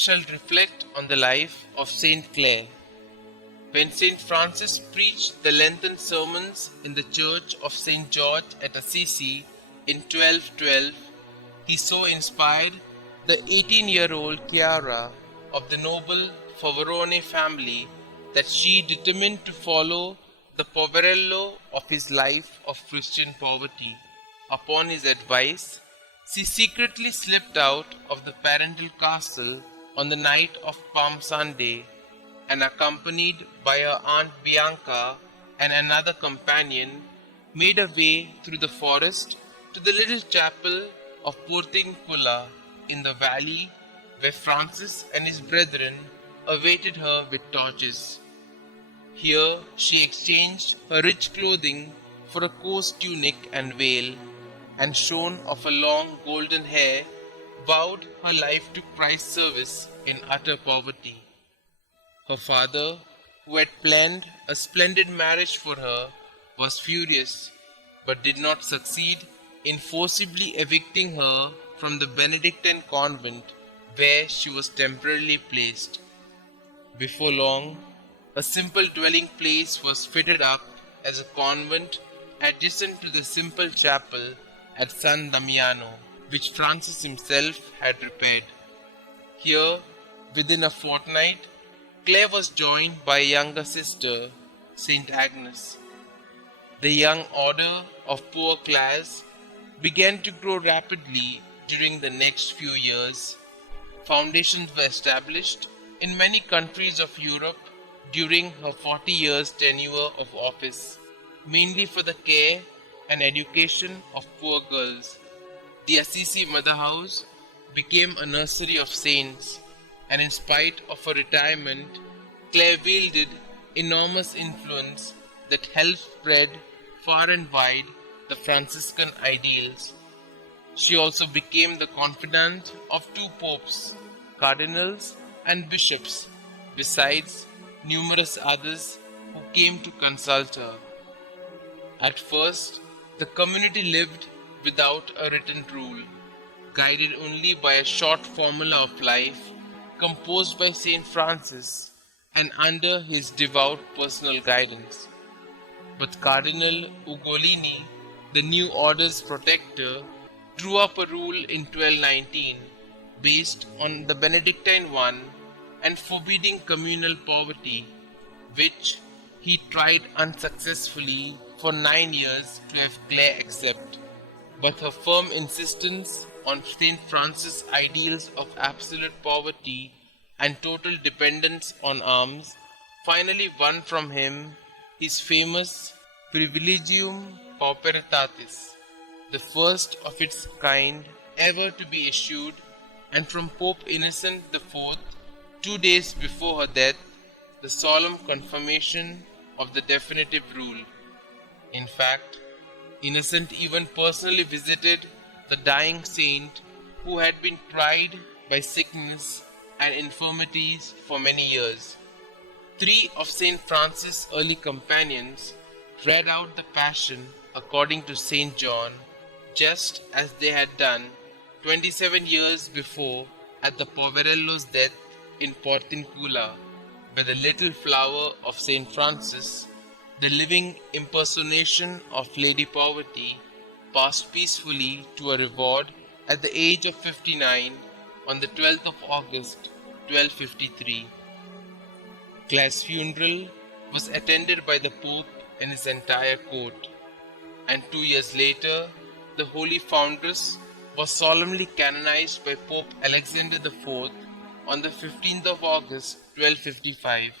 shall reflect on the life of Saint Clare. When Saint Francis preached the Lenten sermons in the church of Saint George at Assisi in 1212, he so inspired the 18-year-old Chiara of the noble Favarone family that she determined to follow the poverello of his life of Christian poverty. Upon his advice, she secretly slipped out of the parental castle on the night of Palm Sunday and, accompanied by her aunt Bianca and another companion, made her way through the forest to the little chapel of Portincula in the valley, where Francis and his brethren awaited her with torches. Here she exchanged her rich clothing for a coarse tunic and veil, and shorn of her long golden hair, vowed her life to Christ's service in utter poverty. Her father, who had planned a splendid marriage for her, was furious, but did not succeed in forcibly evicting her from the Benedictine convent where she was temporarily placed. Before long, a simple dwelling place was fitted up as a convent adjacent to the simple chapel at San Damiano, which Francis himself had repaired. Here, within a fortnight, Clare was joined by a younger sister, Saint Agnes. The young order of poor Clares began to grow rapidly during the next few years. Foundations were established in many countries of Europe during her 40 years tenure of office, mainly for the care and education of poor girls. The Assisi Mother House became a nursery of saints, and in spite of her retirement, Clare wielded enormous influence that helped spread far and wide the Franciscan ideals. She also became the confidant of 2 popes, cardinals and bishops, besides numerous others who came to consult her. At first, the community lived without a written rule, guided only by a short formula of life composed by Saint Francis and under his devout personal guidance. But Cardinal Ugolini, the new order's protector, drew up a rule in 1219 based on the Benedictine one and forbidding communal poverty, which he tried unsuccessfully for 9 years to have Clare accept. But her firm insistence on St. Francis' ideals of absolute poverty and total dependence on alms finally won from him his famous Privilegium Pauperitatis, the first of its kind ever to be issued, and from Pope Innocent IV, 2 days before her death, the solemn confirmation of the definitive rule. In fact, Innocent even personally visited the dying saint who had been tried by sickness and infirmities for many years. 3 of St. Francis' early companions read out the Passion according to St. John, just as they had done 27 years before at the Poverello's death in Portincula, where the little flower of St. Francis, the living impersonation of Lady Poverty, passed peacefully to a reward at the age of 59 on the 12th of August 1253. Clare's funeral was attended by the Pope and his entire court, and 2 years later, the Holy Foundress was solemnly canonized by Pope Alexander IV on the 15th of August 1255.